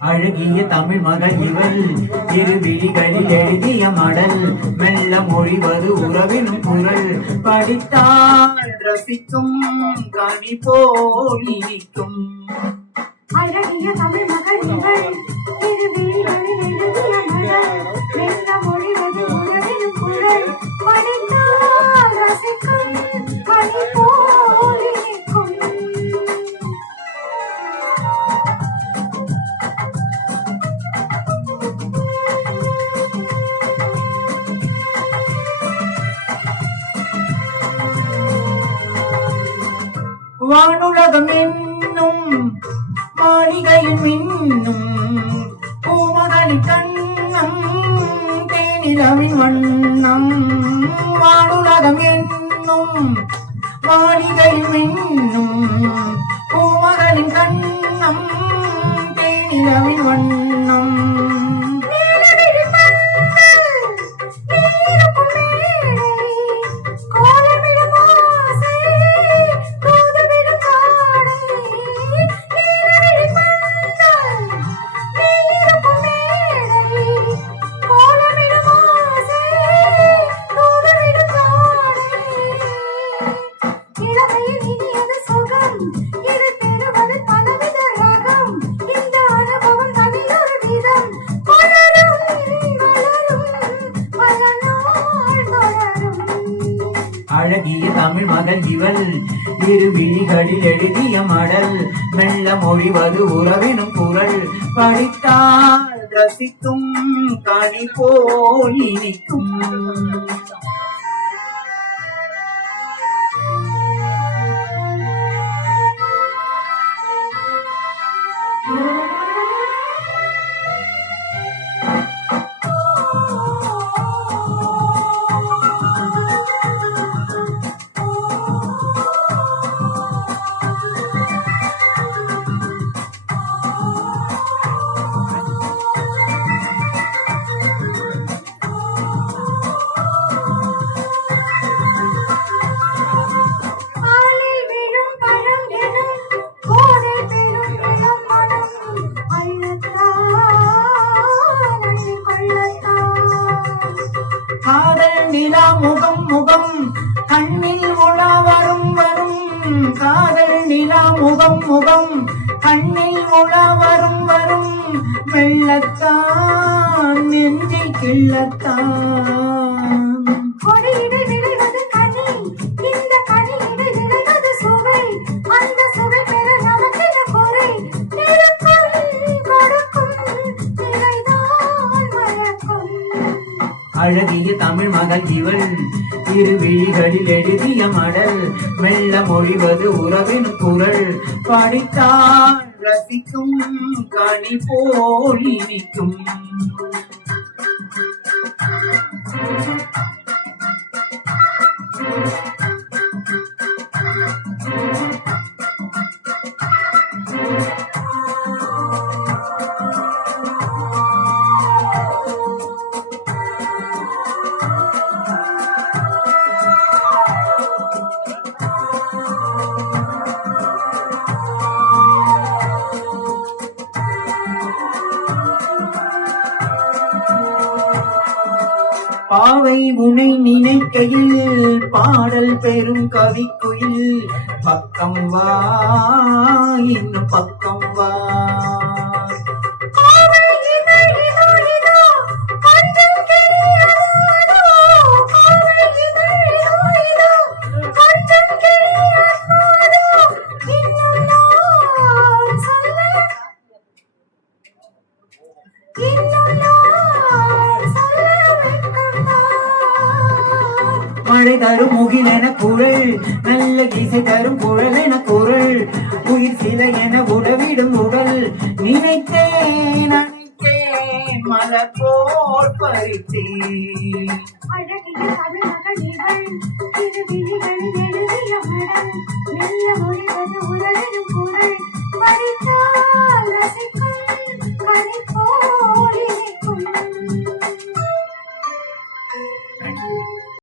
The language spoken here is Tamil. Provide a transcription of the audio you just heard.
அழகிய தமிழ் மகள் இவள் இரு விழிகளில் எழுதிய மடல் மெல்ல மொழிவது உறவினும் குரல் படித்தால் ரசிக்கும் கனி போல் இனிக்கும். அழகிய தமிழ் மகள் இவள் இரு விழிகளில் எழுதிய மடல் மெல்ல மொழிவது உறவினும் குரல் படித்தால் ரசிக்கும் கனி போல் இனிக்கும். வானுலகம் என்னும் மாளிகையில் மின்னும் பூமகளின் கண்ணம் தேனிலவின் வண்ணம். வானுலகம் என்னும் மாளிகையில் மின்னும் பூமகளின் கண்ணம் தேனிலவின் வண்ணம். அழகிய தமிழ் மகள் இவள் இரு விழிகளில் எழுதிய மடல் மெல்ல மொழிவது உறவினும் குரல் படித்தால் ரசிக்கும் கனி போல் இனிக்கும். காதல் நிலா முகம் முகம் கண்ணில் உலா வரும் வரும். காதல் நிலா முகம் முகம் கண்ணில் உலா வரும் வரும். மெல்லத்தான் நெஞ்சை கிள்ளத்தான் கொடியிடை விளைவது கனி, இந்த கனியிடை விளைவது சுவை. அந்த சுவை பெற நமக்கென குறை நிறக்கும் கொடுக்கும் நிலைதான் மயக்கும். அழகிய தமிழ் மகள் இவள் இரு விழிகளில் எழுதிய மடல் மெல்ல மொழிவது உறவின் குரல் படித்தால் ரசிக்கும் கனி போல் இனிக்கும். பாவை உனை நினைக்கையில் பாடல் பெரும் கவிக்குயில் பக்கம் வா இன்னும் பக்கம் வா. மழை தரும் முகில் என குரல் நல்ல இசை தரும் குரல் என குரல் உயிர் சில என உடவிடும் உடல் நினைத்தேன் அனைத்தேன் மலர் போல் பறித்தேன். அழகிய தமிழ் மகள் இவள் இரு விழிகளில் எழுதிய மடல் மெல்ல மொழிவது